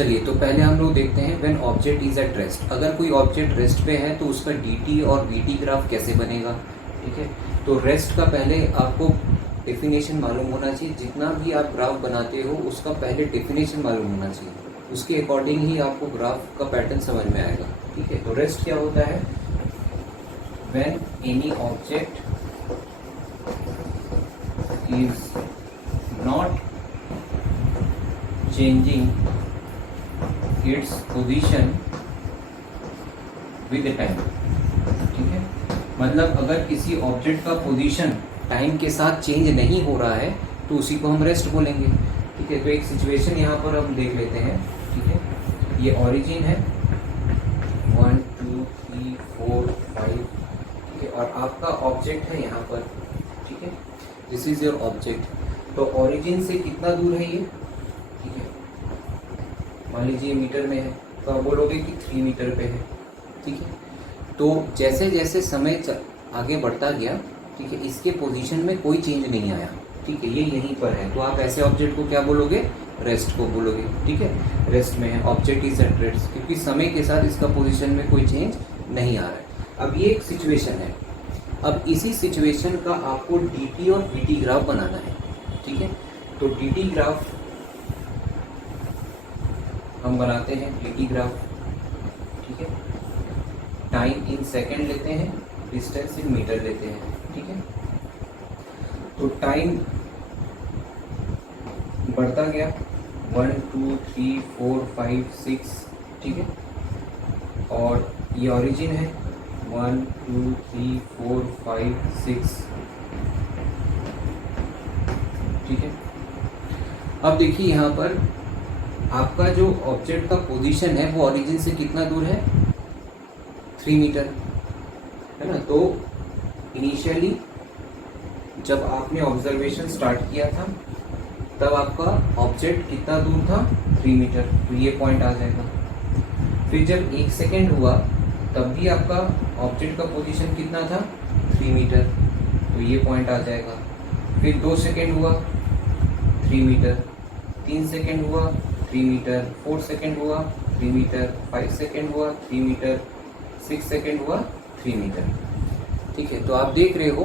चलिए तो पहले हम लोग देखते हैं when object is at rest. अगर कोई ऑब्जेक्ट रेस्ट पे है तो उसका dt और vt ग्राफ कैसे बनेगा। ठीक है, तो रेस्ट का पहले आपको डेफिनेशन मालूम होना चाहिए। जितना भी आप ग्राफ बनाते हो उसका पहले डेफिनेशन मालूम होना चाहिए, उसके अकॉर्डिंग ही आपको ग्राफ का पैटर्न समझ में आएगा। ठीक है, तो रेस्ट क्या होता है, when any object is not changing its position with time. ठीक है, मतलब अगर किसी ऑब्जेक्ट का पोजीशन टाइम के साथ चेंज नहीं हो रहा है तो उसी को हम रेस्ट बोलेंगे। ठीक है, तो एक सिचुएशन यहाँ पर हम देख लेते हैं। ठीक है, ये ओरिजिन है 1 2 3 4 5। ठीक है, और आपका ऑब्जेक्ट है यहाँ पर। ठीक है, दिस इज योर ऑब्जेक्ट। तो ओरिजिन से कितना दूर है ये, ठीक है, मान लीजिए मीटर में है तो आप बोलोगे कि 3 मीटर पे है। ठीक है, तो जैसे जैसे समय आगे बढ़ता गया, ठीक है, इसके पोजीशन में कोई चेंज नहीं आया। ठीक है, ये यहीं पर है, तो आप ऐसे ऑब्जेक्ट को क्या बोलोगे, रेस्ट को बोलोगे। ठीक है, रेस्ट में है, ऑब्जेक्ट इज एट रेस्ट, क्योंकि समय के साथ इसका पोजीशन में कोई चेंज नहीं आ रहा है। अब ये एक सिचुएशन है। अब इसी सिचुएशन का आपको dt और vt ग्राफ बनाना है। ठीक है, तो dt ग्राफ हम बनाते हैं, dt ग्राफ। ठीक है, टाइम इन सेकंड लेते हैं, डिस्टेंस इन मीटर लेते हैं। ठीक है, तो टाइम बढ़ता गया 1 2 3 4 5 6। ठीक है, और ये ओरिजिन है 1 2 3 4 5 6। ठीक है, अब देखिए यहाँ पर आपका जो ऑब्जेक्ट का पोजीशन है वो ओरिजिन से कितना दूर है, 3 मीटर है ना। तो इनिशियली जब आपने ऑब्जर्वेशन स्टार्ट किया था तब आपका ऑब्जेक्ट कितना दूर था, 3 मीटर, तो ये पॉइंट आ जाएगा। फिर जब 1 सेकेंड हुआ तब भी आपका ऑब्जेक्ट का पोजीशन कितना था, 3 मीटर, तो ये पॉइंट आ जाएगा। फिर 2 सेकेंड हुआ 3 मीटर, 3 सेकेंड हुआ 3 मीटर, 4 सेकेंड हुआ 3 मीटर, 5 सेकेंड हुआ 3 मीटर, 6 सेकेंड हुआ 3 मीटर। ठीक है, तो आप देख रहे हो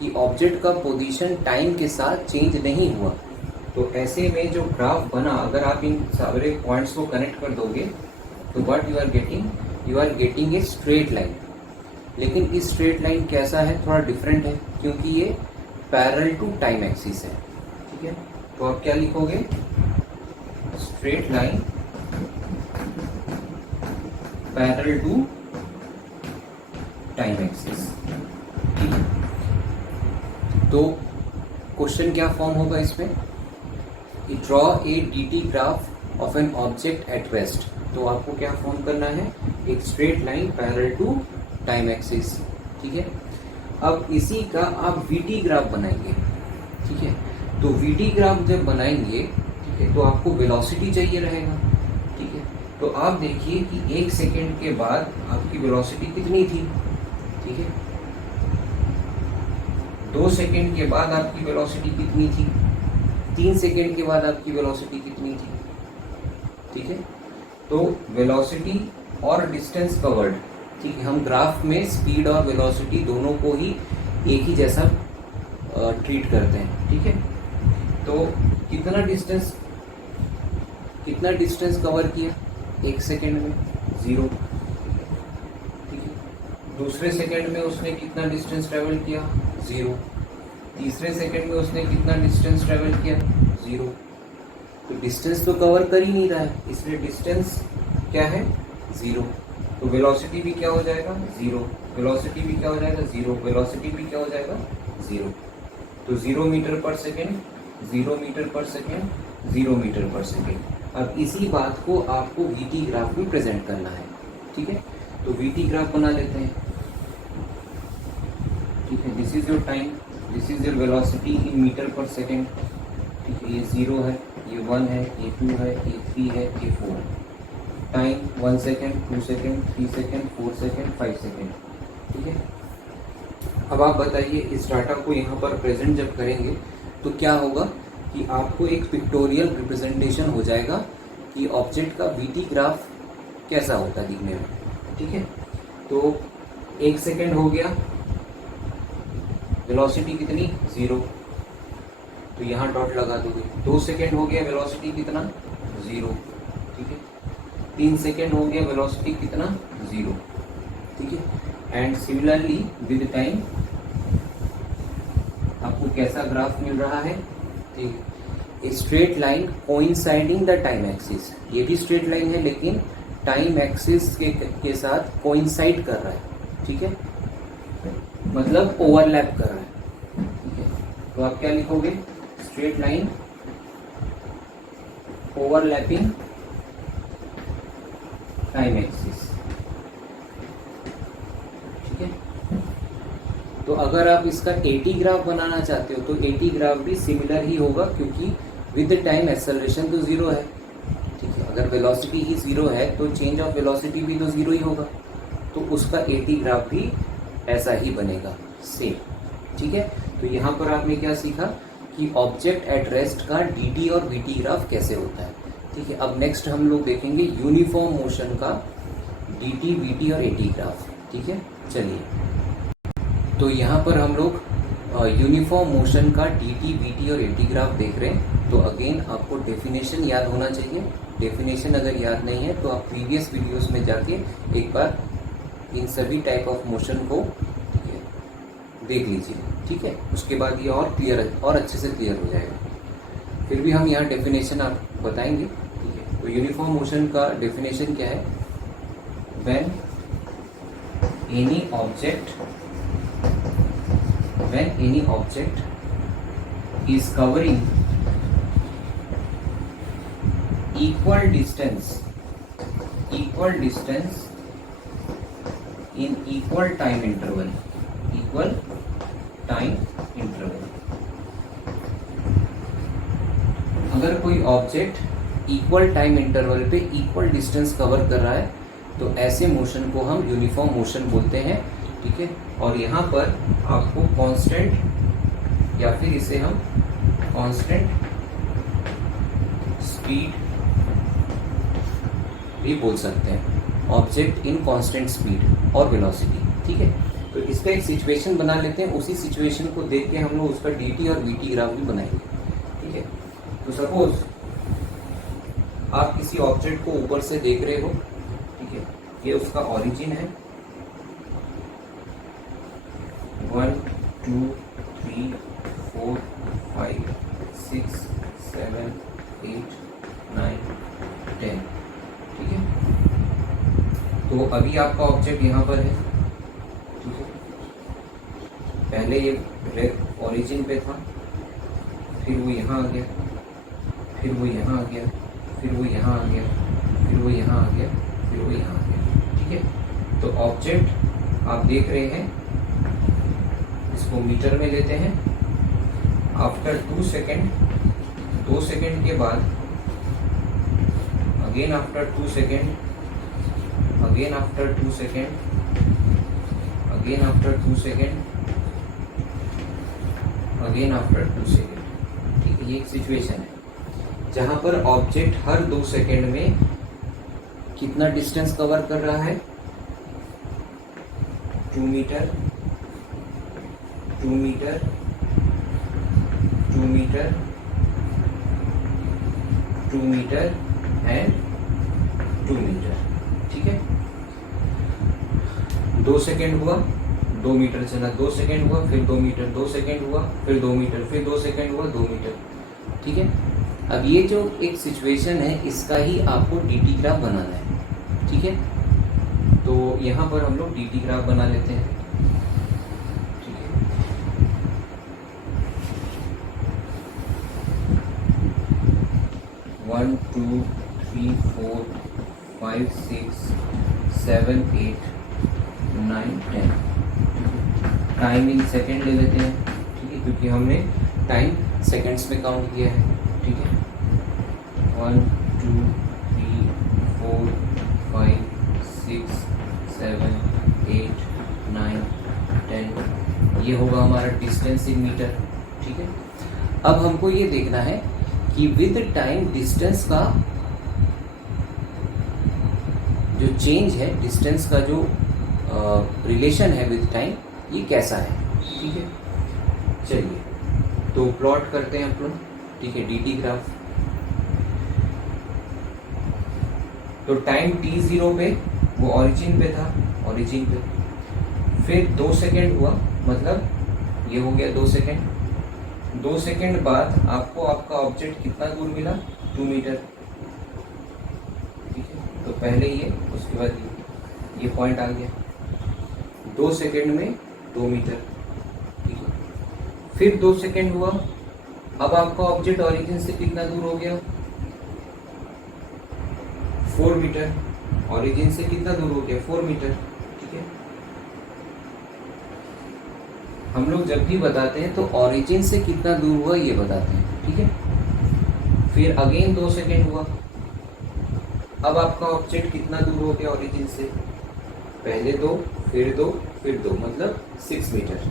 कि ऑब्जेक्ट का पोजीशन टाइम के साथ चेंज नहीं हुआ। तो ऐसे में जो ग्राफ बना, अगर आप इन सारे पॉइंट्स को कनेक्ट कर दोगे तो what you are getting a straight line. लेकिन इस स्ट्रेट लाइन कैसा है, थोड़ा डिफरेंट है, क्योंकि ये पैरेलल टू टाइम एक्सिस है। ठीक है, तो आप क्या लिखोगे, straight line parallel to time axis. ठीक है, तो क्वेश्चन क्या फॉर्म होगा इसमें, draw a dt graph of an object at rest. तो आपको क्या फॉर्म करना है, एक straight line parallel to time axis. ठीक है, अब इसी का आप vt ग्राफ बनाएंगे। ठीक है, तो vt ग्राफ जब बनाएंगे, ठीक है, तो आपको वेलोसिटी चाहिए रहेगा। ठीक है, तो आप देखिए कि 1 सेकेंड के बाद आपकी वेलोसिटी कितनी थी। ठीक है, 2 सेकेंड के बाद आपकी वेलोसिटी कितनी थी, 3 सेकेंड के बाद आपकी वेलोसिटी कितनी थी। ठीक है, तो वेलोसिटी और डिस्टेंस कवर्ड। ठीक है, हम ग्राफ में स्पीड और वेलोसिटी दोनों को ही एक ही जैसा ट्रीट करते हैं। ठीक है, तो कितना डिस्टेंस कवर किया 1 सेकेंड में, 0। ठीक है, दूसरे सेकेंड में उसने कितना डिस्टेंस ट्रेवल किया, 0। तीसरे सेकेंड में उसने कितना डिस्टेंस ट्रेवल किया, 0। तो डिस्टेंस तो कवर कर ही नहीं रहा है, इसलिए डिस्टेंस क्या है, 0। तो वेलोसिटी भी क्या हो जाएगा, 0। वेलोसिटी भी क्या हो जाएगा, 0। वेलोसिटी भी क्या हो जाएगा, 0। तो 0 metre per second, 0 metre per second, 0 metre per second. अब इसी बात को आपको vt ग्राफ में प्रेजेंट करना है। ठीक है, तो vt ग्राफ बना लेते हैं। ठीक है, this is your time, this is your velocity in metre per second. ठीक है, ये 0 है, ये 1 है, ये 2 है, ये 3 है, ये 4। Time 1 second, 2 second, 3 second, 4 second, 5 second. ठीक है, अब आप बताइए इस डाटा को यहाँ पर प्रेजेंट जब करेंगे तो क्या होगा कि आपको एक पिक्टोरियल रिप्रेजेंटेशन हो जाएगा कि ऑब्जेक्ट का वीटी ग्राफ कैसा होता है दिखने में। ठीक है, तो 1 सेकेंड हो गया, वेलोसिटी कितनी 0, तो यहाँ डॉट लगा दोगे। 2 सेकेंड हो गया, वेलोसिटी कितना 0। ठीक है, 3 सेकेंड हो गया, वेलोसिटी कितना 0। ठीक है, एंड सिमिलरली विद टाइम आपको कैसा ग्राफ मिल रहा है। ठीक है, straight line coinciding the time axis, ये भी स्ट्रेट लाइन है लेकिन टाइम एक्सिस के साथ कोइंसाइड कर रहा है। ठीक है, मतलब ओवरलैप कर रहा है। ठीक है, तो आप क्या लिखोगे, straight line overlapping time axis. ठीक है, तो अगर आप इसका 80 ग्राफ बनाना चाहते हो तो 80 ग्राफ भी सिमिलर ही होगा, क्योंकि विद टाइम एक्सेलरेशन तो 0 है। ठीक है, अगर वेलोसिटी ही 0 है तो चेंज ऑफ वेलोसिटी भी तो 0 ही होगा, तो उसका 80 ग्राफ भी ऐसा ही बनेगा सेम। ठीक है, तो यहाँ पर आपने क्या सीखा कि ऑब्जेक्ट एट रेस्ट का dt और vt ग्राफ कैसे होता है। ठीक है, अब नेक्स्ट हम लोग देखेंगे यूनिफॉर्म मोशन का dt, vt और at ग्राफ। ठीक है, चलिए, तो यहाँ पर हम लोग यूनिफॉर्म मोशन का dt, vt और at ग्राफ देख रहे हैं। तो अगेन आपको डेफिनेशन याद होना चाहिए। डेफिनेशन अगर याद नहीं है तो आप प्रीवियस वीडियोस में जाके एक बार इन सभी टाइप ऑफ मोशन को देख लीजिए। ठीक है, उसके बाद ये और क्लियर, और अच्छे से क्लियर हो जाएगा। फिर भी हम यहाँ डेफिनेशन आप बताएंगे। ठीक है, तो यूनिफॉर्म मोशन का डेफिनेशन क्या है, when any object is covering equal distance in equal time interval, अगर कोई ऑब्जेक्ट इक्वल टाइम इंटरवल पे इक्वल डिस्टेंस कवर कर रहा है तो ऐसे मोशन को हम यूनिफॉर्म मोशन बोलते हैं। ठीक है, और यहाँ पर आपको कांस्टेंट या फिर इसे हम कांस्टेंट स्पीड भी बोल सकते हैं, ऑब्जेक्ट इन कांस्टेंट स्पीड और वेलोसिटी। ठीक है, तो इसका एक सिचुएशन बना लेते हैं, उसी सिचुएशन को देख के हम लोग उसका dt और vt ग्राफ भी बनाएंगे। ठीक है, तो सपोज आप किसी ऑब्जेक्ट को ऊपर से देख रहे हो। ठीक है, ये उसका ओरिजिन है, 1 2 3 4 5 6 7 8 9 10। ठीक है, तो अभी आपका ऑब्जेक्ट यहाँ पर है। ठीक है, पहले ये ओरिजिन पे था, फिर वो यहाँ आ गया, फिर वो यहाँ आ गया, फिर वो यहाँ आ गया, फिर वो यहाँ आ गया, फिर वो यहाँ आ गया। ठीक है, तो ऑब्जेक्ट आप देख रहे हैं, इसको मीटर में लेते हैं। आफ्टर 2 सेकेंड, 2 सेकेंड के बाद again after 2 seconds, again after 2 seconds, again after 2 seconds, again after 2 seconds। ठीक है, ये एक सिचुएशन है जहां पर ऑब्जेक्ट हर 2 सेकेंड में कितना डिस्टेंस कवर कर रहा है, 2 metre, 2 metre, 2 metre, 2 metre and 2 metre. ठीक है, 2 सेकेंड हुआ, 2 मीटर चला, 2 सेकेंड हुआ, फिर 2 मीटर, 2 सेकेंड हुआ, फिर 2 मीटर, फिर 2 सेकेंड हुआ, 2 मीटर। ठीक है, अब ये जो एक सिचुएशन है इसका ही आपको dt ग्राफ बनाना है। ठीक है, तो यहाँ पर हम लोग dt ग्राफ बना लेते हैं। ठीक है, 1 2 3 4 5 6 7 8 9 10। टाइम इन सेकेंड ले लेते हैं। ठीक है, क्योंकि हमने टाइम सेकेंड्स में काउंट किया है। ठीक है, 1 2 3 4 5 6 7 8 9 10। ये होगा हमारा डिस्टेंस इन मीटर। ठीक है, अब हमको ये देखना है कि विद टाइम डिस्टेंस का जो चेंज है डिस्टेंस का जो रिलेशन है विद टाइम ये कैसा है। ठीक है, चलिए तो प्लॉट करते हैं हम लोग। ठीक है, dt ग्राफ। तो टाइम t0 पे वो ओरिजिन पे था, ओरिजिन पे, फिर 2 सेकेंड हुआ, मतलब ये हो गया 2 सेकेंड। 2 सेकेंड बाद आपको आपका ऑब्जेक्ट कितना दूर मिला, 2 मीटर। ठीक है, तो पहले ये, उसके बाद ये पॉइंट आ गया 2 सेकेंड में 2 मीटर। ठीक है, फिर 2 सेकेंड हुआ, अब आपका ऑब्जेक्ट ओरिजिन से कितना दूर हो गया, 4 मीटर। ओरिजिन से कितना दूर हो गया, 4 मीटर। ठीक है, हम लोग जब भी बताते हैं तो ओरिजिन से कितना दूर हुआ ये बताते हैं। ठीक है, फिर अगेन 2 सेकेंड हुआ, अब आपका ऑब्जेक्ट कितना दूर हो गया ओरिजिन से, पहले 2 फिर 2 फिर 2, मतलब 6 मीटर।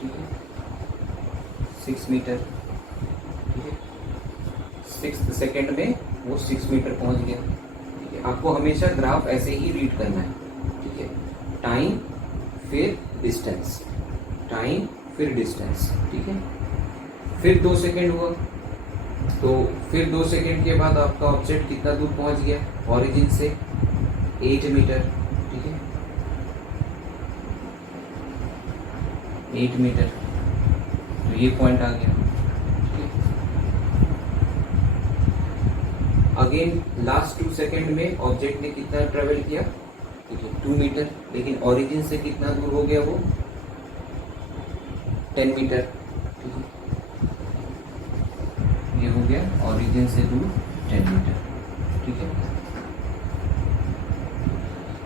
ठीक है, 6 मीटर। ठीक है, 6 सेकेंड में वो 6 मीटर पहुंच गया। ठीक है, आपको हमेशा ग्राफ ऐसे ही रीड करना है। ठीक है, टाइम फिर डिस्टेंस, टाइम फिर डिस्टेंस। ठीक है, फिर 2 सेकेंड हुआ, तो फिर 2 सेकेंड के बाद आपका ऑब्जेक्ट कितना दूर पहुंच गया ओरिजिन से, 8 मीटर। ठीक है, 8 मीटर, तो ये पॉइंट आ गया। अगेन लास्ट 2 सेकेंड में ऑब्जेक्ट ने कितना ट्रेवल किया, ठीक है 2 मीटर, लेकिन ओरिजिन से कितना दूर हो गया वो, 10 मीटर। ठीक है, ये हो गया ओरिजिन से दूर 10 मीटर। ठीक है,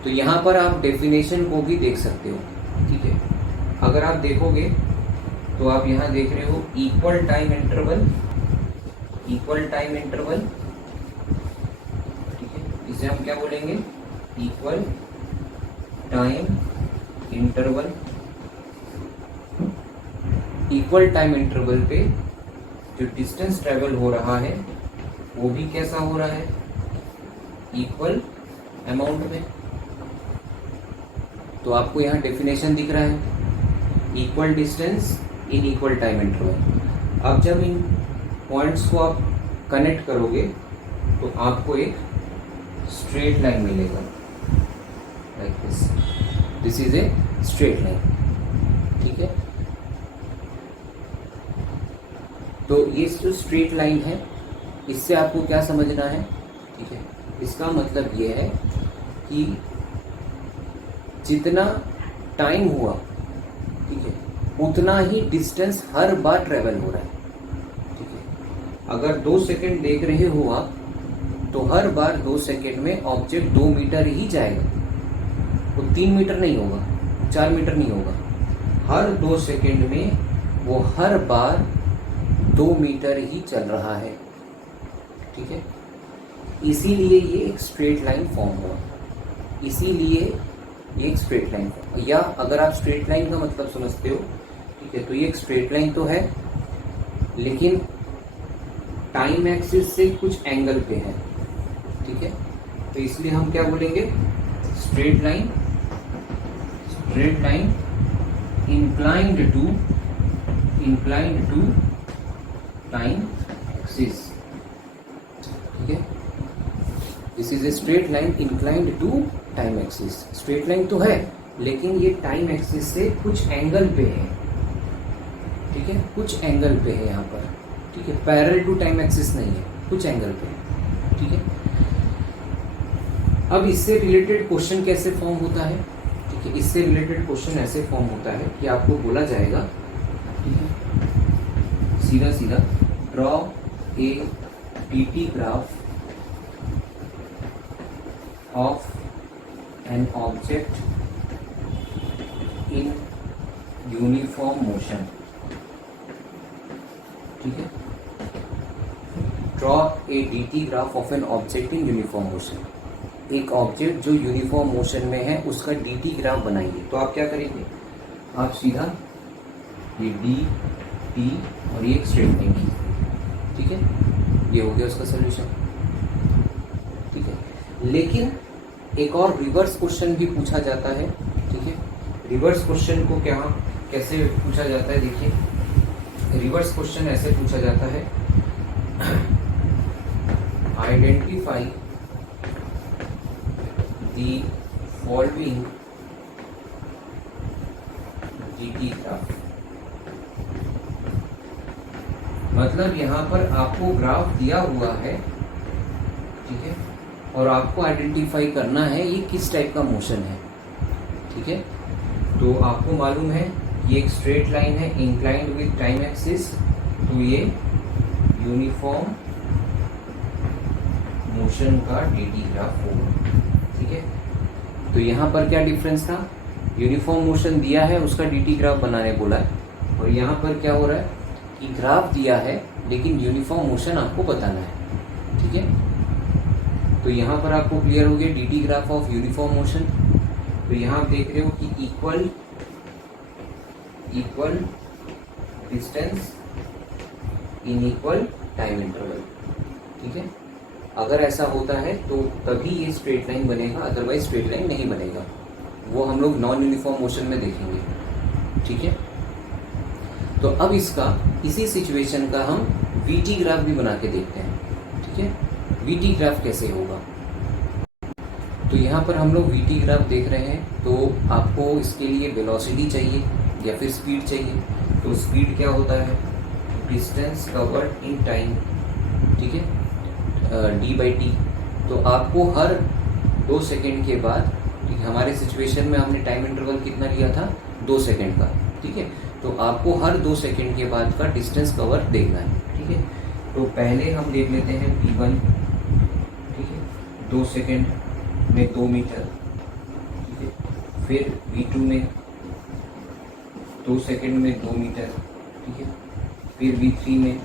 तो यहां पर आप डेफिनेशन को भी देख सकते हो। ठीक है, अगर आप देखोगे तो आप यहां देख रहे हो equal time interval, equal time interval. ठीक है, इसे हम क्या बोलेंगे, equal time interval. Equal time interval पे जो डिस्टेंस ट्रेवल हो रहा है वो भी कैसा हो रहा है, इक्वल अमाउंट में। तो आपको यहाँ डेफिनेशन दिख रहा है, equal distance in equal time interval. अब जब इन पॉइंट्स को आप कनेक्ट करोगे तो आपको एक स्ट्रेट लाइन मिलेगा, like this. This is a straight line. ठीक है, तो ये जो स्ट्रेट लाइन है इससे आपको क्या समझना है। ठीक है, इसका मतलब ये है कि जितना टाइम हुआ, ठीक है, उतना ही डिस्टेंस हर बार ट्रेवल हो रहा है। ठीक है, अगर 2 सेकेंड देख रहे हो आप तो हर बार 2 सेकेंड में ऑब्जेक्ट 2 मीटर ही जाएगा, वो 3 मीटर नहीं होगा, 4 मीटर नहीं होगा। हर 2 सेकेंड में वो हर बार 2 मीटर ही चल रहा है। ठीक है, इसीलिए ये एक स्ट्रेट लाइन फॉर्म हुआ, इसीलिए ये एक स्ट्रेट लाइन। या अगर आप स्ट्रेट लाइन का मतलब समझते हो, ठीक है, तो ये एक स्ट्रेट लाइन तो है लेकिन टाइम एक्सिस से कुछ एंगल पे है। ठीक है, तो इसलिए हम क्या बोलेंगे, straight line, straight line inclined to time axis. ठीक है, this is a straight line inclined to time axis. Straight line तो है लेकिन ये टाइम एक्सिस से कुछ एंगल पे है। ठीक है, कुछ एंगल पे है यहाँ पर। ठीक है, पैरेलल टू टाइम एक्सिस नहीं है, कुछ एंगल पे है। ठीक है, अब इससे रिलेटेड क्वेश्चन कैसे फॉर्म होता है। ठीक है, इससे रिलेटेड क्वेश्चन ऐसे फॉर्म होता है कि आपको बोला जाएगा, ठीक है, सीधा सीधा draw a dt graph of an object in uniform motion. ठीक है, draw a dt graph of an object in uniform motion. एक ऑब्जेक्ट जो यूनिफॉर्म मोशन में है उसका dt ग्राफ बनाइए। तो आप क्या करेंगे, आप सीधा ये डी टी और ये एक स्ट्रेट लाइन की। ठीक है, ये हो गया उसका सोल्यूशन। ठीक है, लेकिन एक और रिवर्स क्वेश्चन भी पूछा जाता है, ठीक है। रिवर्स क्वेश्चन को क्या कैसे पूछा जाता है, देखिए रिवर्स क्वेश्चन ऐसे पूछा जाता है, identify the following GT graph. मतलब यहाँ पर आपको ग्राफ दिया हुआ है, ठीक है, और आपको आइडेंटिफाई करना है ये किस टाइप का मोशन है, ठीक है। तो आपको मालूम है ये एक स्ट्रेट लाइन है इंक्लाइंड विद टाइम एक्सिस, तो ये यूनिफॉर्म मोशन का डीटी ग्राफ होगा, ठीक है। तो यहाँ पर क्या डिफरेंस था, यूनिफॉर्म मोशन दिया है उसका डीटी ग्राफ बनाने बोला है, और यहाँ पर क्या हो रहा है कि ग्राफ दिया है लेकिन यूनिफॉर्म मोशन आपको बताना है, ठीक है। तो यहाँ पर आपको क्लियर हो गया DT graph of uniform motion. तो यहाँ आप देख रहे हो कि equal distance in equal time interval, ठीक है। अगर ऐसा होता है तो तभी ये स्ट्रेट लाइन बनेगा, अदरवाइज स्ट्रेट लाइन नहीं बनेगा, वो हम लोग नॉन यूनिफॉर्म मोशन में देखेंगे, ठीक है। तो अब इसका इसी सिचुएशन का हम वीटी ग्राफ भी बना के देखते हैं, ठीक है। वीटी ग्राफ कैसे होगा, तो यहाँ पर हम लोग वीटी ग्राफ देख रहे हैं, तो आपको इसके लिए वेलोसिटी चाहिए या फिर स्पीड चाहिए। तो स्पीड क्या होता है, डिस्टेंस कवर्ड इन टाइम, ठीक है, d/t। तो आपको हर 2 सेकेंड के बाद, ठीक है, हमारे सिचुएशन में हमने टाइम इंटरवल कितना लिया था, 2 सेकेंड का, ठीक है। तो आपको हर 2 सेकेंड के बाद का डिस्टेंस कवर देखना है, ठीक है। तो पहले हम देख लेते हैं v1, ठीक है, 2 सेकेंड में 2 मीटर, ठीक है। फिर v2 में 2 सेकेंड में 2 मीटर, ठीक है। फिर v3 में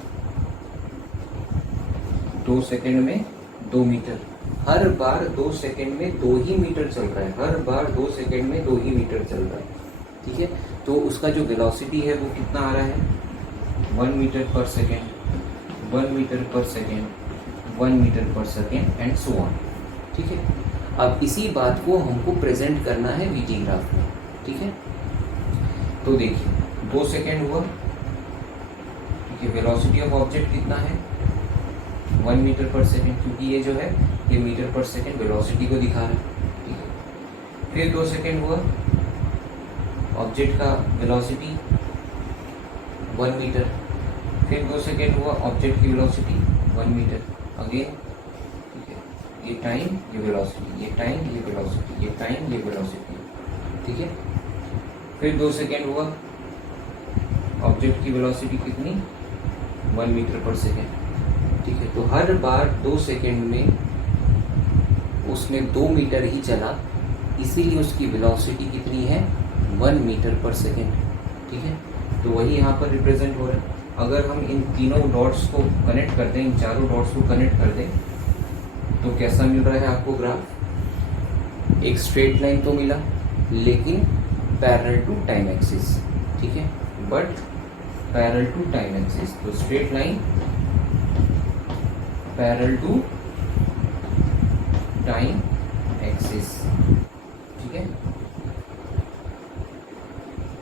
2 सेकेंड में 2 मीटर। हर बार 2 सेकेंड में 2 ही मीटर चल रहा है, हर बार 2 सेकेंड में 2 ही मीटर चल रहा है, ठीक है। तो उसका जो वेलोसिटी है वो कितना आ रहा है, 1 metre per second, 1 metre per second, 1 metre per second and so on, ठीक है। अब इसी बात को हमको प्रेजेंट करना है वीटी ग्राफ में, ठीक है। तो देखिए 2 सेकेंड हुआ, ठीक है, वेलोसिटी ऑफ ऑब्जेक्ट कितना है, 1 मीटर पर सेकेंड, क्योंकि ये जो है ये मीटर पर सेकेंड वेलोसिटी को दिखा रहा है, ठीक है। फिर 2 सेकेंड हुआ, ऑब्जेक्ट का वेलोसिटी 1 मीटर। फिर 2 सेकेंड हुआ, ऑब्जेक्ट की वेलोसिटी 1 मीटर अगेन, ठीक है। ये टाइम, ये वेलोसिटी, ये टाइम, ये वेलोसिटी, ये टाइम, ये वेलोसिटी, ठीक है। फिर 2 सेकेंड हुआ, ऑब्जेक्ट की वेलोसिटी कितनी, 1 मीटर पर सेकेंड, ठीक है। तो हर बार 2 सेकेंड में उसने 2 मीटर ही चला, इसीलिए उसकी वेलोसिटी कितनी है, 1 मीटर पर सेकेंड, ठीक है। तो वही यहाँ पर रिप्रेजेंट हो रहा है। अगर हम इन तीनों डॉट्स को कनेक्ट कर दें, इन चारों डॉट्स को कनेक्ट कर दें, तो कैसा मिल रहा है आपको ग्राफ, एक स्ट्रेट लाइन तो मिला लेकिन पैरेलल टू टाइम एक्सिस, ठीक है, but parallel to time axis. तो straight line parallel to time axis, ठीक है।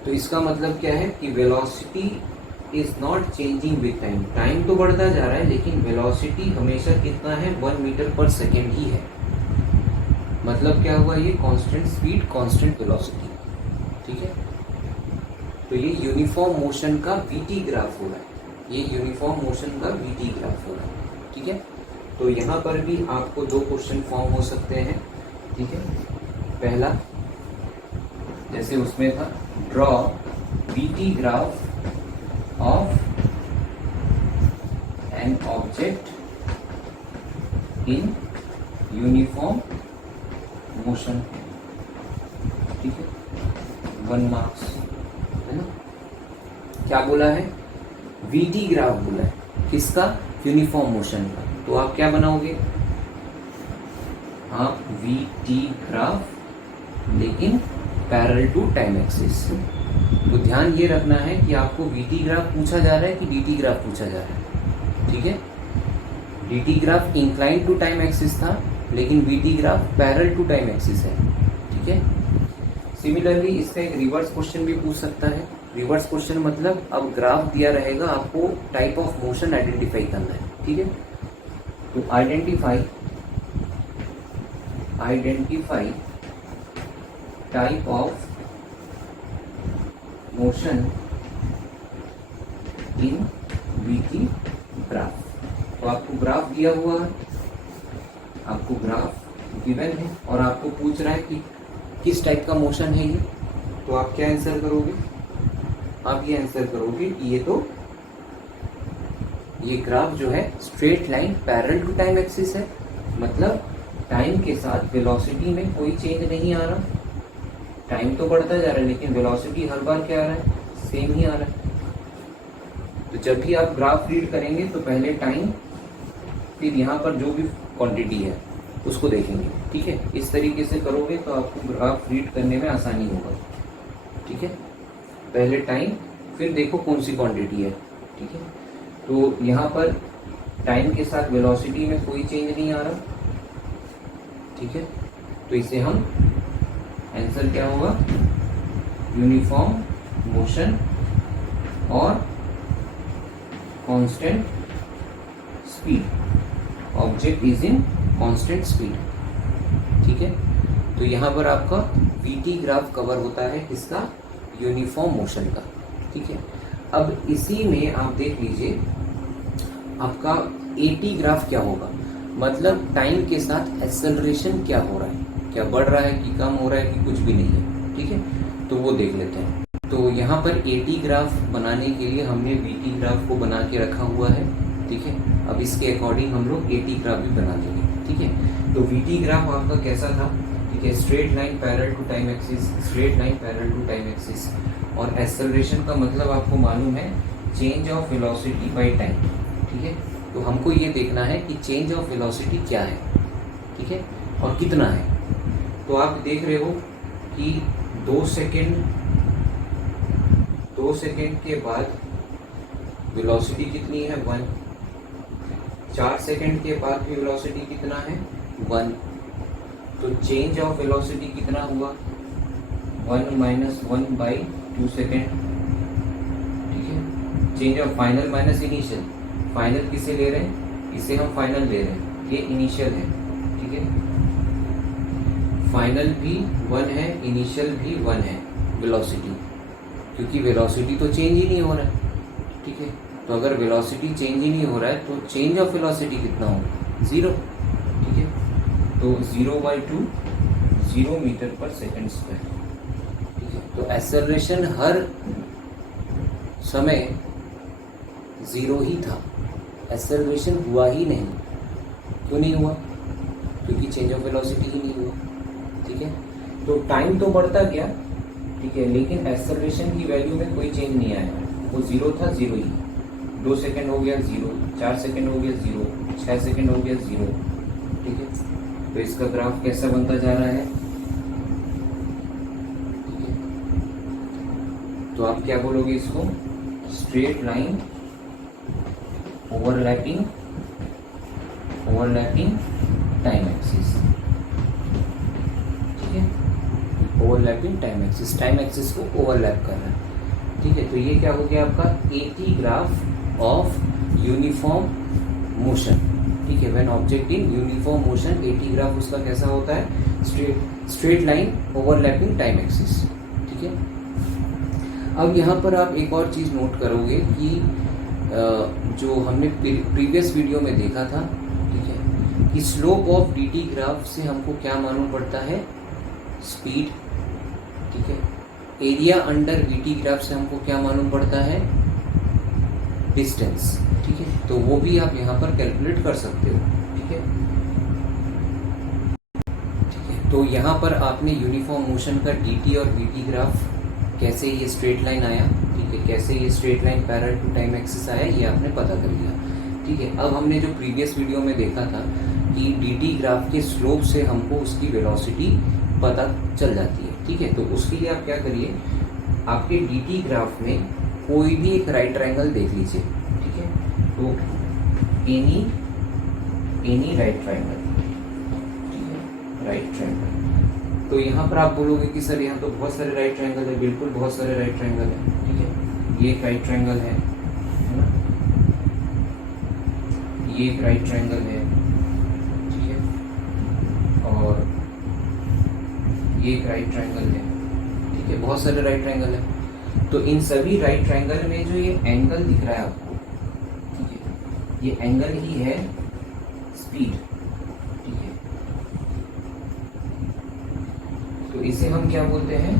तो इसका मतलब क्या है कि velocity is not changing with time, time तो बढ़ता जा रहा है लेकिन वेलोसिटी हमेशा कितना है, 1 मीटर पर सेकेंड ही है। मतलब क्या हुआ, ये कांस्टेंट स्पीड कांस्टेंट वेलोसिटी, ठीक है। तो ये यूनिफॉर्म मोशन का वीटी ग्राफ हो रहा है, ये यूनिफॉर्म मोशन का वीटी ग्राफ हो रहा है, ठीक है। तो यहाँ पर भी आपको 2 क्वेश्चन फॉर्म हो सकते हैं, ठीक है। पहला जैसे उसमें था, draw VT graph of an object in uniform motion, ठीक है, 1 मार्क्स, है ना। क्या बोला है, वीटी ग्राफ बोला है, किसका, यूनिफॉर्म मोशन का। तो आप क्या बनाओगे, आप वीटी ग्राफ लेकिन पैरेलल टू टाइम एक्सिस। तो ध्यान ये रखना है कि आपको वीटी ग्राफ पूछा जा रहा है कि डीटी ग्राफ पूछा जा रहा है, ठीक है। DT graph incline to time axis था लेकिन VT graph parallel to time axis है, ठीक है। सिमिलरली इसका एक रिवर्स क्वेश्चन भी पूछ सकता है। रिवर्स क्वेश्चन मतलब अब ग्राफ दिया रहेगा, आपको टाइप ऑफ मोशन आइडेंटिफाई करना है, ठीक है। तो identify type of motion in VT graph. तो आपको ग्राफ दिया हुआ है, आपको ग्राफ गिवन है और आपको पूछ रहा है कि किस टाइप का मोशन है ये। तो आप क्या आंसर करोगे? आप ये आंसर करोगे कि ये ग्राफ जो है straight line parallel to time axis है, मतलब टाइम के साथ वेलोसिटी में कोई चेंज नहीं आ रहा। टाइम तो बढ़ता जा रहा है लेकिन वेलोसिटी हर बार क्या आ रहा है? सेम ही आ रहा है। तो जब भी आप ग्राफ रीड करेंगे तो पहले टाइम, फिर यहाँ पर जो भी क्वांटिटी है उसको देखेंगे, ठीक है। इस तरीके से करोगे तो आपको ग्राफ रीड करने में आसानी होगा, ठीक है। पहले टाइम, फिर देखो कौन सी क्वांटिटी है, ठीक है। तो यहाँ पर टाइम के साथ वेलोसिटी में कोई चेंज नहीं आ रहा, ठीक है। तो इसे हम आंसर क्या होगा? यूनिफॉर्म मोशन और constant speed. Object is in constant speed, ठीक है। तो यहाँ पर आपका वीटी ग्राफ कवर होता है किसका? यूनिफॉर्म मोशन का, ठीक है। अब इसी में आप देख लीजिए आपका एटी ग्राफ क्या होगा, मतलब टाइम के साथ एक्सेलरेशन क्या हो रहा है, क्या बढ़ रहा है कि कम हो रहा है कि कुछ भी नहीं है, ठीक है। तो वो देख लेते हैं। तो यहाँ पर एटी ग्राफ बनाने के लिए हमने वीटी ग्राफ को बना के रखा हुआ है, ठीक है। अब इसके अकॉर्डिंग हम लोग एटी ग्राफ भी बना देंगे, ठीक है। तो वीटी ग्राफ आपका कैसा था? ठीक है, straight line parallel to time axis, straight line parallel to time axis. और एक्सेलरेशन का मतलब आपको मालूम है change of velocity by time, ठीक है। तो हमको ये देखना है कि चेंज ऑफ वेलोसिटी क्या है, ठीक है, और कितना है। तो आप देख रहे हो कि 2 सेकेंड के बाद वेलोसिटी कितनी है? 1। 4 सेकेंड के बाद भी वेलोसिटी कितना है? 1। तो चेंज ऑफ वेलोसिटी कितना हुआ? 1 माइनस 1/2 सेकेंड, ठीक है। Change of final minus initial. Final किसे ले रहे हैं? इसे हम फाइनल ले रहे हैं, ये इनिशियल है, ठीक है। फाइनल भी 1 है, इनिशियल भी 1 है वेलोसिटी, क्योंकि वेलोसिटी तो चेंज ही नहीं हो रहा है, ठीक है। तो अगर वेलोसिटी चेंज ही नहीं हो रहा है तो चेंज ऑफ वेलोसिटी कितना होगा? 0, ठीक है। तो 0/2 0 मीटर पर सेकेंड स्क्वायर, ठीक है। तो एक्सेलरेशन हर समय 0 ही था, एक्सेलरेशन हुआ ही नहीं। क्यों नहीं हुआ? क्योंकि चेंज ऑफ वेलोसिटी ही नहीं हुआ, ठीक है। तो टाइम तो बढ़ता गया, ठीक है, लेकिन एक्सेलरेशन की वैल्यू में कोई चेंज नहीं आया। वो 0 था, 0 ही। 2 सेकेंड हो गया 0, 4 सेकेंड हो गया 0, 6 सेकेंड हो गया 0, ठीक है। तो इसका ग्राफ कैसा बनता जा रहा है, ठीक है। तो आप क्या बोलोगे इसको? Straight line overlapping time axis, ठीक है। ओवरलैपिंग टाइम एक्सिस को ओवरलैप कर रहा है, ठीक है। तो ये क्या हो गया आपका? Eighty graph of uniform motion, ठीक है। When object in uniform motion, eighty graph उसका कैसा होता है? Straight line overlapping time axis, ठीक है। अब यहाँ पर आप एक और चीज़ नोट करोगे कि जो हमने प्रीवियस वीडियो में देखा था, ठीक है, कि स्लोप ऑफ डीटी ग्राफ से हमको क्या मालूम पड़ता है? स्पीड, ठीक है। एरिया अंडर वीटी ग्राफ से हमको क्या मालूम पड़ता है? डिस्टेंस, ठीक है। तो वो भी आप यहाँ पर कैलकुलेट कर सकते हो, ठीक है, ठीक है। तो यहाँ पर आपने यूनिफॉर्म मोशन का डीटी और वीटी ग्राफ, कैसे ये स्ट्रेट लाइन आया, ठीक है, कैसे ये straight line parallel to time axis आया, ये आपने पता कर लिया, ठीक है। अब हमने जो प्रीवियस वीडियो में देखा था कि डीटी ग्राफ के स्लोप से हमको उसकी वेलोसिटी पता चल जाती है, ठीक है। तो उसके लिए आप क्या करिए, आपके डीटी ग्राफ में कोई भी एक राइट ट्रायंगल देख लीजिए, ठीक है। तो any right triangle, right triangle. तो यहाँ पर आप बोलोगे कि सर यहाँ तो बहुत सारे राइट ट्रायंगल है, बिल्कुल बहुत सारे राइट ट्रायंगल है, ठीक है। ये एक राइट ट्रायंगल है ना, ये एक राइट ट्रायंगल है, ठीक है, और ये एक राइट ट्रायंगल है, ठीक है, बहुत सारे राइट ट्रायंगल है। तो इन सभी राइट ट्रायंगल में जो ये एंगल दिख रहा है आपको, ठीक है, ये एंगल ही है स्पीड, ठीक है। तो इसे हम क्या बोलते हैं,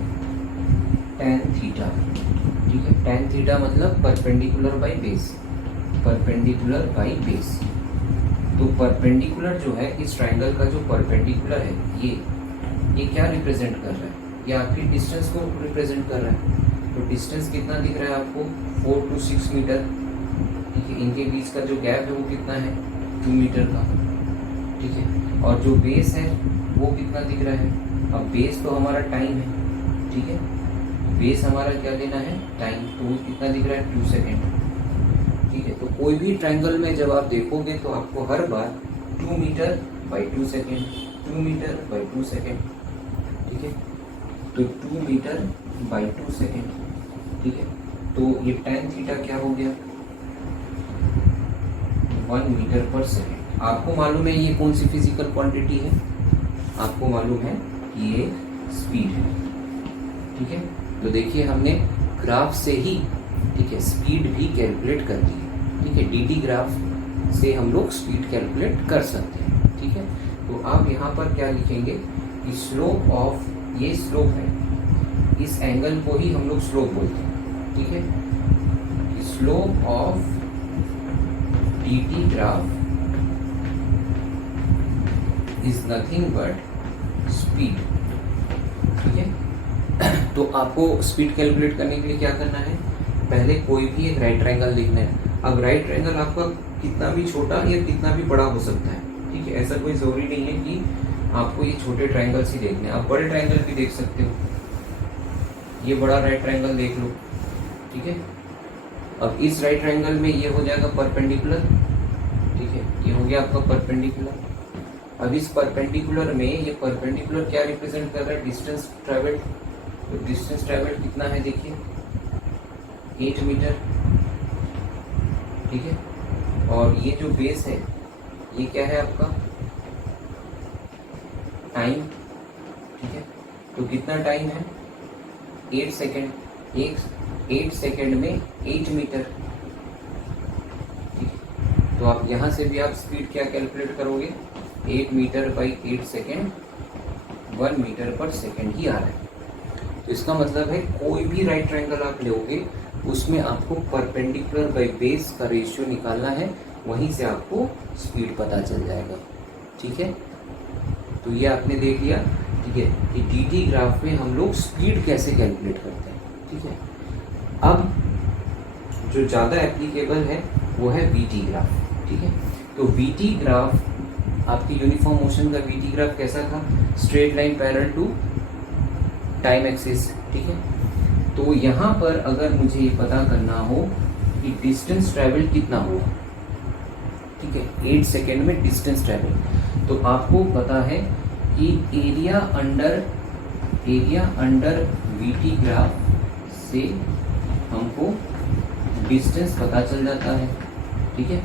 tan थीटा, ठीक है। tan थीटा मतलब perpendicular by base, perpendicular by base. तो परपेंडिकुलर जो है इस ट्रायंगल का जो परपेंडिकुलर है, ये क्या रिप्रेजेंट कर रहा है, ये आपकी डिस्टेंस को रिप्रेजेंट कर रहा है। तो डिस्टेंस कितना दिख रहा है आपको, 4 to 6 मीटर, ठीक है। इनके बीच का जो गैप है वो कितना है, 2 मीटर का, ठीक है। और जो बेस है वो कितना दिख रहा है, अब बेस तो हमारा टाइम है, ठीक है, बेस हमारा क्या लेना है, टाइम। तो वो कितना दिख रहा है, 2 सेकेंड, ठीक है। तो कोई भी ट्रायंगल में जब आप देखोगे तो आपको हर बार 2 metre by 2 second, 2 metre by 2 second, ठीक है। तो 2 मीटर बाई 2 सेकेंड, ठीक है। तो ये tan थीटा क्या हो गया, 1 मीटर पर सेकेंड। आपको मालूम है ये कौन सी फिजिकल क्वांटिटी है, आपको मालूम है कि ये स्पीड है, ठीक है। तो देखिए हमने ग्राफ से ही, ठीक है, स्पीड भी कैलकुलेट कर दी है, ठीक है। dt ग्राफ से हम लोग स्पीड कैलकुलेट कर सकते हैं, ठीक है। तो आप यहाँ पर क्या लिखेंगे कि स्लोप ऑफ, ये स्लोप है, इस एंगल को ही हम लोग स्लोप बोलते हैं, ठीक है। Slope of dt graph is nothing but speed, ठीक है। तो आपको स्पीड कैलकुलेट करने के लिए क्या करना है, पहले कोई भी एक राइट ट्रायंगल लिखना है। अब राइट ट्रायंगल आपका कितना भी छोटा या कितना भी बड़ा हो सकता है, ठीक है। ऐसा कोई जरूरी नहीं है कि आपको ये छोटे ट्रायंगल्स ही देखने हैं, आप बड़े ट्रायंगल भी देख सकते हो। ये बड़ा राइट ट्रायंगल देख लो, ठीक है। अब इस राइट ट्रायंगल में ये हो जाएगा परपेंडिकुलर, ठीक है, ये हो गया आपका परपेंडिकुलर। अब इस परपेंडिकुलर में ये परपेंडिकुलर क्या रिप्रेजेंट कर रहा है, डिस्टेंस ट्रेवल्ड। तो डिस्टेंस ट्रेवल्ड कितना है, देखिए 8 मीटर, ठीक है। और ये जो बेस है ये क्या है आपका, टाइम, ठीक है। तो कितना टाइम है, 8 सेकेंड, 8 सेकेंड में 8 मीटर, ठीक है। तो आप यहाँ से भी आप स्पीड क्या कैलकुलेट करोगे, 8 metre by 8 second, 1 metre per second ही आ रहा है। तो इसका मतलब है कोई भी राइट ट्रायंगल आप लोगे उसमें आपको परपेंडिकुलर बाई बेस का रेशियो निकालना है, वहीं से आपको स्पीड पता चल जाएगा, ठीक है। तो ये आपने देख लिया, ठीक है, कि dt ग्राफ में हम लोग स्पीड कैसे कैलकुलेट करते हैं, ठीक है। अब जो ज़्यादा एप्लीकेबल है वो है vt ग्राफ, ठीक है। तो vt ग्राफ आपकी यूनिफॉर्म मोशन का vt ग्राफ कैसा था, straight line parallel to time axis, ठीक है। तो यहाँ पर अगर मुझे ये पता करना हो कि डिस्टेंस ट्रेवल कितना हुआ, ठीक है, 8 सेकेंड में डिस्टेंस ट्रेवल, तो आपको पता है कि एरिया अंडर वीटी ग्राफ से हमको डिस्टेंस पता चल जाता है, ठीक है।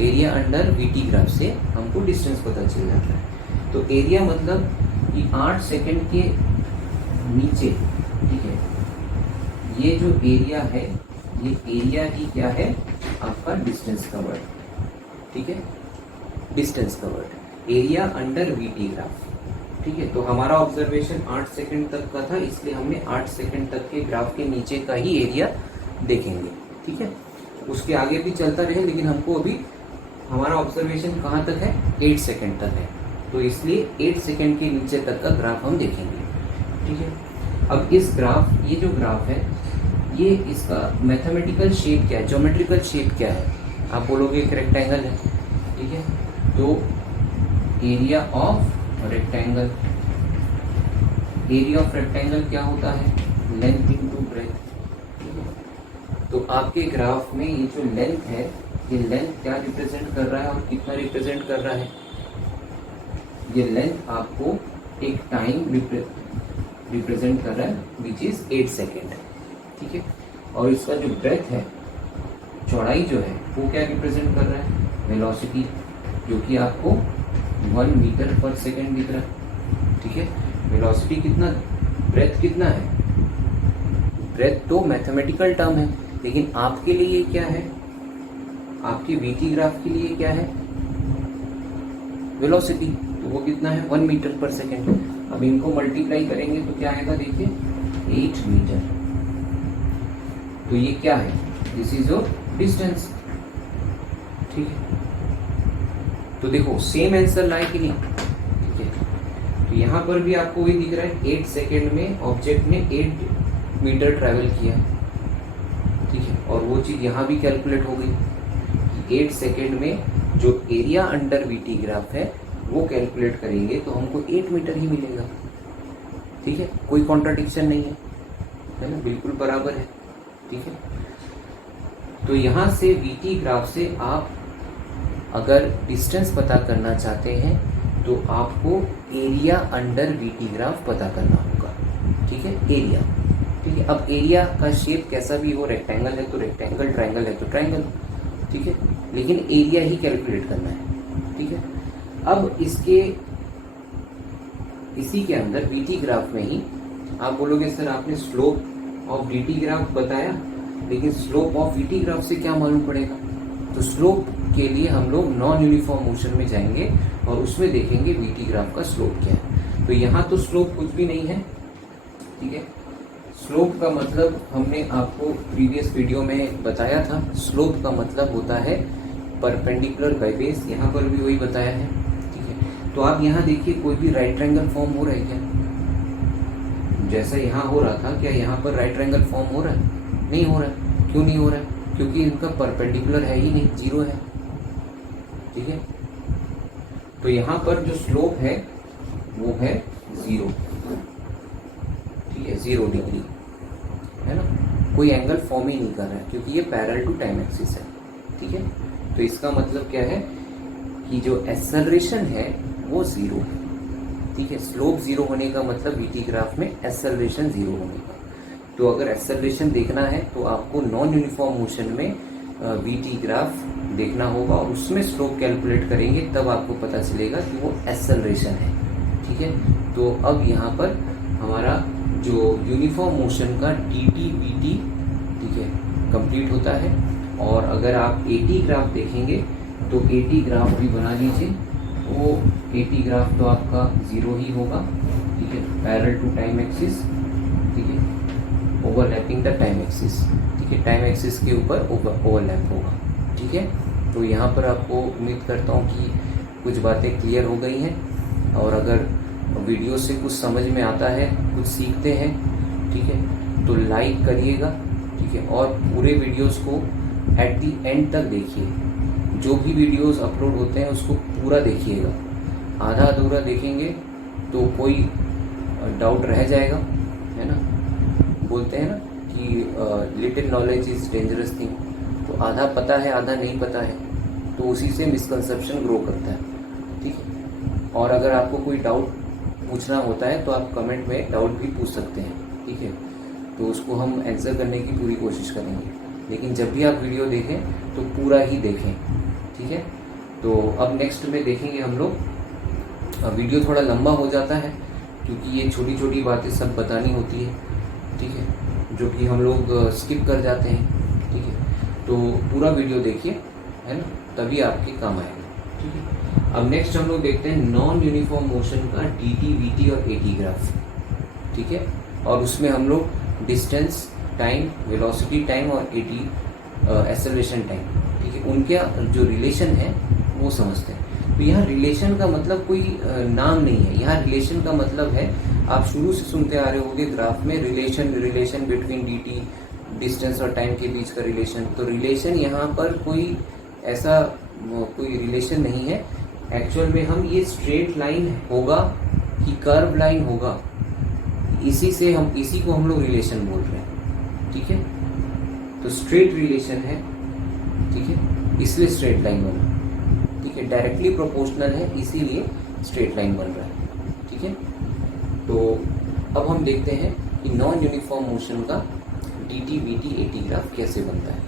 एरिया अंडर वीटी ग्राफ से हमको डिस्टेंस पता चल जाता है। तो एरिया मतलब कि 8 सेकेंड के नीचे, ठीक है, ये जो एरिया है ये एरिया ही क्या है आपका डिस्टेंस कवर्ड, ठीक है, distance covered, area under VT graph, ठीक है। तो हमारा ऑब्जर्वेशन 8 सेकंड तक का था, इसलिए हमने 8 सेकंड तक के ग्राफ के नीचे का ही एरिया देखेंगे, ठीक है। उसके आगे भी चलता रहे, लेकिन हमको अभी हमारा ऑब्जर्वेशन कहाँ तक है, 8 सेकंड तक है, तो इसलिए 8 सेकंड के नीचे तक का ग्राफ हम देखेंगे, ठीक है। अब इस ग्राफ, ये जो ग्राफ है, ये इसका मैथमेटिकल शेप क्या है, ज्योमेट्रिकल शेप क्या है, आप बोलोगे एक रेक्टेंगल है, ठीक है। तो area of rectangle, area of rectangle क्या होता है, लेंथ इनटू ब्रेथ, ठीक है। तो आपके ग्राफ में ये जो लेंथ है, ये लेंथ क्या रिप्रेजेंट कर रहा है और कितना रिप्रेजेंट कर रहा है, ये लेंथ आपको एक टाइम रिप्रेजेंट कर रहा है विच इज 8 सेकेंड, ठीक है। और इसका जो ब्रेथ है, चौड़ाई जो है, वो क्या रिप्रेजेंट कर रहा है, वेलोसिटी, जो कि आपको 1 मीटर पर सेकेंड दिख रहा है, ठीक है। वेलोसिटी कितना, ब्रेथ कितना है, ब्रेथ तो मैथमेटिकल टर्म है, लेकिन आपके लिए क्या है, आपके वीटी ग्राफ के लिए क्या है, वेलोसिटी, तो वो कितना है 1 मीटर पर सेकेंड। अब इनको मल्टीप्लाई करेंगे तो क्या आएगा, देखिए 8 मीटर। तो ये क्या है, दिस इज योर डिस्टेंस, ठीक है। तो देखो सेम आंसर लाए कि नहीं, ठीक है। तो यहाँ पर भी आपको वही दिख रहा है, 8 सेकेंड में ऑब्जेक्ट ने 8 मीटर ट्रैवल किया, ठीक है। और वो चीज यहाँ भी कैलकुलेट हो गई, 8 सेकेंड में जो एरिया अंडर वीटी ग्राफ है वो कैलकुलेट करेंगे तो हमको 8 मीटर ही मिलेगा, ठीक है। कोई कॉन्ट्राडिक्शन नहीं है ना, बिल्कुल बराबर है, ठीक है। तो यहाँ से वीटी ग्राफ से आप अगर डिस्टेंस पता करना चाहते हैं तो आपको एरिया अंडर वीटी ग्राफ पता करना होगा, ठीक है, एरिया, ठीक है। अब एरिया का शेप कैसा भी हो, रेक्टेंगल है तो रेक्टेंगल, ट्रायंगल है तो ट्रायंगल, ठीक है, लेकिन एरिया ही कैलकुलेट करना है, ठीक है। अब इसी के अंदर वीटी ग्राफ में ही आप बोलोगे सर आपने स्लोप ऑफ वीटी ग्राफ बताया, लेकिन स्लोप ऑफ वीटी ग्राफ से क्या मालूम पड़ेगा। तो स्लोप के लिए हम लोग नॉन यूनिफॉर्म मोशन में जाएंगे और उसमें देखेंगे वीटी ग्राफ का स्लोप क्या है। तो यहाँ तो स्लोप कुछ भी नहीं है, ठीक है। स्लोप का मतलब हमने आपको प्रीवियस वीडियो में बताया था, स्लोप का मतलब होता है परपेंडिकुलर बाय बेस, यहाँ पर भी वही बताया है, ठीक है। तो आप यहाँ देखिए कोई भी राइट ट्रायंगल फॉर्म हो रहा है क्या, जैसा यहाँ हो रहा था, क्या यहाँ पर राइट ट्रायंगल फॉर्म हो रहा है, नहीं हो रहा है। क्यों नहीं हो रहा है, क्योंकि इनका परपेंडिकुलर है ही नहीं, 0 है, ठीक है। तो यहाँ पर जो स्लोप है वो है 0, ठीक है, 0 डिग्री है ना, कोई एंगल फॉर्म ही नहीं कर रहा है क्योंकि ये पैरेलल टू टाइम एक्सिस है, ठीक है। तो इसका मतलब क्या है कि जो एक्सेलरेशन है वो 0 है, ठीक है। स्लोप 0 होने का मतलब वीटी ग्राफ में एक्सेलरेशन 0 होने का। तो अगर एक्सेलरेशन देखना है तो आपको नॉन यूनिफॉर्म मोशन में वीटी ग्राफ देखना होगा और उसमें स्लोप कैलकुलेट करेंगे, तब आपको पता चलेगा कि वो एक्सेलरेशन है, ठीक है। तो अब यहाँ पर हमारा जो यूनिफॉर्म मोशन का dt vt, ठीक है, कंप्लीट होता है। और अगर आप AT ग्राफ देखेंगे तो AT ग्राफ भी बना लीजिए, वो AT ग्राफ तो आपका 0 ही होगा, ठीक है, पैरेलल टू टाइम एक्सिस, ठीक है, ओवरलैपिंग द टाइम एक्सिस, ठीक है, टाइम एक्सिस के ऊपर ओवरलैप होगा, ठीक है। तो यहाँ पर आपको उम्मीद करता हूँ कि कुछ बातें क्लियर हो गई हैं, और अगर वीडियो से कुछ समझ में आता है, कुछ सीखते हैं, ठीक है, तो लाइक करिएगा, ठीक है, और पूरे वीडियोस को एट दी एंड तक देखिए। जो भी वीडियोस अपलोड होते हैं उसको पूरा देखिएगा, आधा अधूरा देखेंगे तो कोई डाउट रह जाएगा, है ना। बोलते हैं ना कि little knowledge is dangerous thing, तो आधा पता है आधा नहीं पता है, तो उसी से मिसकंसेप्शन ग्रो करता है, ठीक है। और अगर आपको कोई डाउट पूछना होता है तो आप कमेंट में डाउट भी पूछ सकते हैं, ठीक है, तो उसको हम आंसर करने की पूरी कोशिश करेंगे। लेकिन जब भी आप वीडियो देखें तो पूरा ही देखें, ठीक है। तो अब नेक्स्ट में देखेंगे हम लोग, वीडियो थोड़ा लंबा हो जाता है क्योंकि ये छोटी छोटी बातें सब बतानी होती है, ठीक है, जो कि हम लोग स्किप कर जाते हैं, ठीक है। तो पूरा वीडियो देखिए, है ना, तभी आपके काम आएगा, ठीक है। अब नेक्स्ट हम लोग देखते हैं नॉन यूनिफॉर्म मोशन का dt vt और AT ग्राफ, ठीक है, और उसमें हम लोग डिस्टेंस टाइम, वेलोसिटी टाइम और AT एक्सेलरेशन टाइम, ठीक है, उनके जो रिलेशन है वो समझते हैं। तो यहाँ रिलेशन का मतलब कोई नाम नहीं है, यहाँ रिलेशन का मतलब है, आप शुरू से सुनते आ रहे होंगे ग्राफ में रिलेशन बिटवीन dt, डिस्टेंस और टाइम के बीच का रिलेशन। तो रिलेशन यहाँ पर कोई ऐसा कोई रिलेशन नहीं है। एक्चुअल में हम ये स्ट्रेट लाइन होगा कि कर्व लाइन होगा, इसी को हम लोग रिलेशन बोल रहे हैं, ठीक है। तो स्ट्रेट रिलेशन है, ठीक है, इसलिए स्ट्रेट लाइन बना, ठीक है, डायरेक्टली प्रोपोर्शनल है इसीलिए स्ट्रेट लाइन बन रहा है, ठीक है। तो अब हम देखते हैं कि नॉन यूनिफॉर्म मोशन का D T V T A T graph कैसे बनता है।